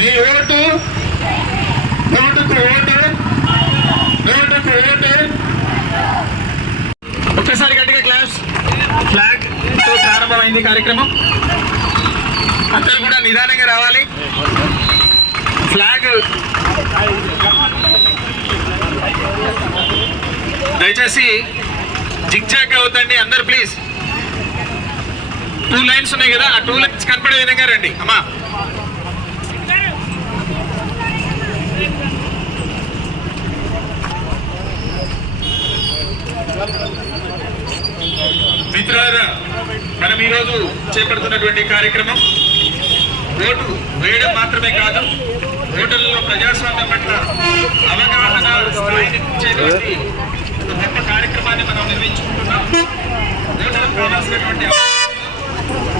మీ vote? నోటుకు vote నోటుకు vote? ఒక్కసారి గట్టిగా క్లాస్. ఫ్లాగ్తో ప్రారంభమైంది కార్యక్రమం. అందరూ కూడా నిదానంగా రావాలి. ఫ్లాగ్. దయచేసి జిగ్జాగ్ అవుతండి అందరు ప్లీజ్. టూ లైన్స్ ఉన్నాయి కదా ఆ టూ లైన్స్ కనపడే విధంగా రండి. అమ్మా. మిత్రులారా మనం ఈరోజు చేపడుతున్నటువంటి కార్యక్రమం ఓటు వేయడం మాత్రమే కాదు ఓటర్లలో ప్రజాస్వామ్యం పట్ల అవగాహన స్థాయిని పెంచేటువంటి ఒక గొప్ప కార్యక్రమాన్ని మనం నిర్వహించుకుంటున్నాం. ఓటర్లకు కావాల్సినటువంటి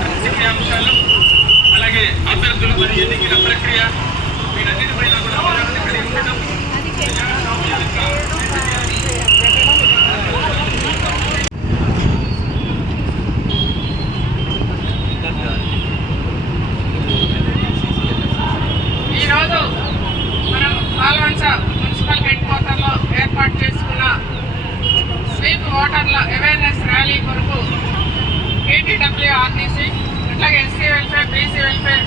రాజకీయ అంశాలు అలాగే అభ్యర్థులు మరి ఎన్నికల కేటీడబ్ల్యూ ఆర్టీసీ అట్లాగే ఎస్సీ వెల్ఫేర్ బీసీ వెల్ఫేర్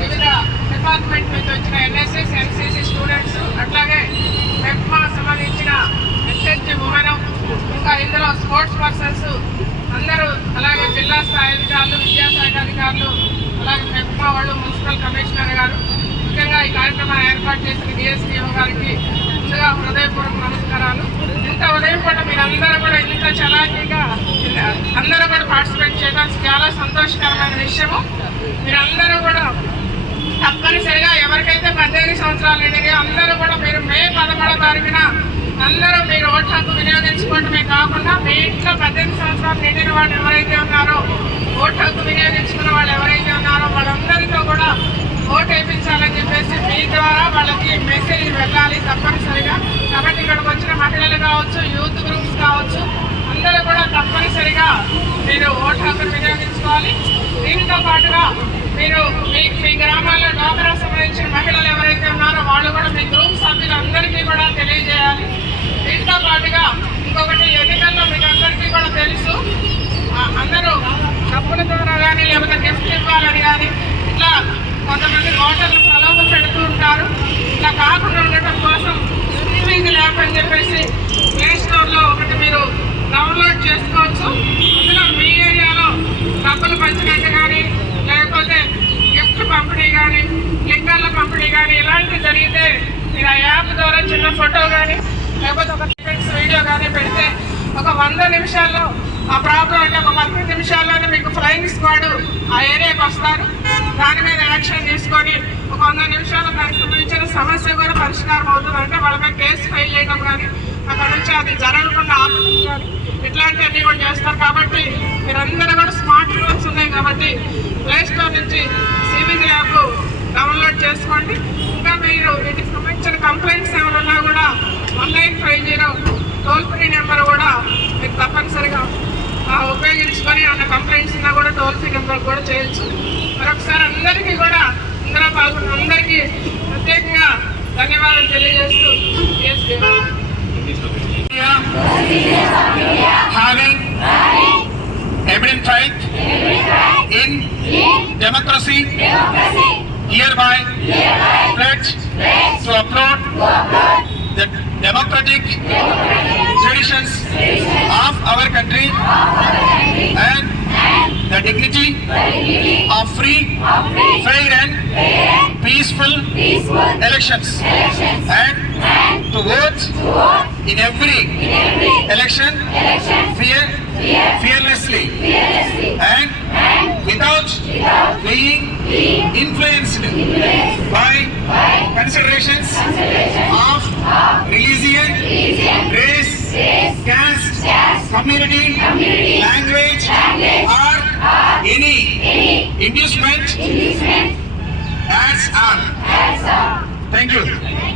వివిధ డిపార్ట్మెంట్ నుంచి వచ్చిన ఎన్ఎస్ఎస్ ఎన్సీసీ స్టూడెంట్స్ అట్లాగే మెప్మా సంబంధించిన ఎస్ఎన్జి ఉమెన్ ఇంకా ఇందులో స్పోర్ట్స్ పర్సన్స్ అందరూ అలాగే జిల్లా స్థాయి అధికారులు విద్యాశాఖ అధికారులు అలాగే మెప్మా వాళ్ళు మున్సిపల్ కమిషనర్ గారు. ముఖ్యంగా ఈ కార్యక్రమాన్ని ఏర్పాటు చేసిన డిఎస్పీఓ గారికి ముందుగా హృదయపూర్వక నమస్కారాలు. ఇంత ఉదయం పూట మీరందరూ కూడా ఇంత చలాకీగా అందరూ కూడా పార్టిసిపేట్ చేయడం చాలా సంతోషకరమైన విషయము. మీరందరూ కూడా తప్పనిసరిగా ఎవరికైతే పద్దెనిమిది సంవత్సరాలు నిండినాయో అందరూ కూడా మీరు మే పదమూడవ తారీఖున అందరూ మీరు ఓటు హక్కు వినియోగించుకోవటమే కాకుండా మీ ఇంట్లో పద్దెనిమిది సంవత్సరాలు నిండిన వాళ్ళు ఎవరైతే ఉన్నారో ఓటు హక్కు వినియోగించుకున్న వాళ్ళు ఎవరైతే ఉన్నారో వాళ్ళందరితో కూడా ఓటు వేయించాలని చెప్పేసి మీ ద్వారా వాళ్ళకి మెసేజ్ వెళ్ళాలి తప్పనిసరిగా. కాబట్టి ఇక్కడికి వచ్చిన మహిళలు కావచ్చు యూత్ గ్రూప్స్ కావచ్చు అందరూ కూడా తప్పనిసరిగా మీరు ఓటు హక్కును వినియోగించుకోవాలి. దీనితో పాటుగా మీరు మీ మీ గ్రామాల్లో డోకరా సంబంధించిన మహిళలు ఎవరైతే ఉన్నారో వాళ్ళు కూడా మీ గ్రూప్ సభ్యులందరికీ కూడా తెలియజేయాలి. దీంతో పాటుగా ఇంకొకటి ఎన్నికల్లో మీకు అందరికీ కూడా తెలుసు. అందరూ డబ్బుల ద్వారా కానీ లేకపోతే గిఫ్ట్ ఇవ్వాలని కానీ ఇట్లా కొంతమంది ఓటర్లు ప్రలోభ పెడుతూ ఉంటారు. ఇట్లా కాకుండా ఉండటం కోసం యూనివీజీ ల్యాప్ అని చెప్పేసి ప్లే స్టోర్లో ఒకటి మీరు డౌన్లోడ్ చేసుకోవచ్చు అందులో మీ ఏరియాలో డబ్బులు పంచినట్టు కానీ లేకపోతే గిఫ్ట్ పంపిణీ కానీ లిక్కర్ల పంపిణీ కానీ ఇలాంటివి జరిగితే మీరు ఆ యాప్ ద్వారా చిన్న ఫోటో కానీ లేకపోతే ఒక టికెట్స్ వీడియో కానీ పెడితే ఒక వంద నిమిషాల్లో ఆ ప్రాబ్లం అంటే ఒక పది నిమిషాల్లోనే మీకు ఫ్లయింగ్ స్క్వాడ్ ఆ ఏరియాకి వస్తారు. దాని మీద యాక్షన్ తీసుకొని ఒక వంద నిమిషాల దానికి సంబంధించిన సమస్య కూడా పరిష్కారం అవుతుంది. అంటే వాళ్ళపై కేసు ఫైల్ చేయడం కానీ అక్కడ నుంచి అది జరగకుండా ఆపడం కానీ ఇట్లాంటివన్నీ కూడా చేస్తారు. కాబట్టి మీరందరూ కూడా స్మార్ట్ ఫోన్స్ ఉన్నాయి కాబట్టి ప్లే స్టోర్ నుంచి డౌన్లోడ్ చేసుకోండి. ఇంకా మీరు వీటికి సంబంధించిన కంప్లైంట్స్ ఏమైనా ఉన్నా కూడా one nine five zero toll free number కూడా మీరు తప్పనిసరిగా ఆ, ఉపయోగించుకొని ఏమైనా కంప్లైంట్స్ ఉన్నా కూడా టోల్ ఫ్రీ నెంబర్ కూడా చేయొచ్చు. మరొకసారి అందరికీ కూడా ఇందులో పాల్గొన్న అందరికీ ప్రత్యేకంగా ధన్యవాదాలు తెలియజేస్తూ having evident faith in democracy. hereby, hereby pledge, pledge to uphold, the democratic, democratic traditions, traditions of our country, of our country and, and the dignity, dignity of free, of free fair, and, fair and peaceful, peaceful elections, elections. And, and to vote, to vote in every, in every election, election fear, fear, fearlessly, fearlessly. And, and without, without being, being influenced, influenced by, by considerations, considerations of, of religion, religion race, race caste, caste community, community language, language or, or any, any inducement, inducement as are. As are. Thank you.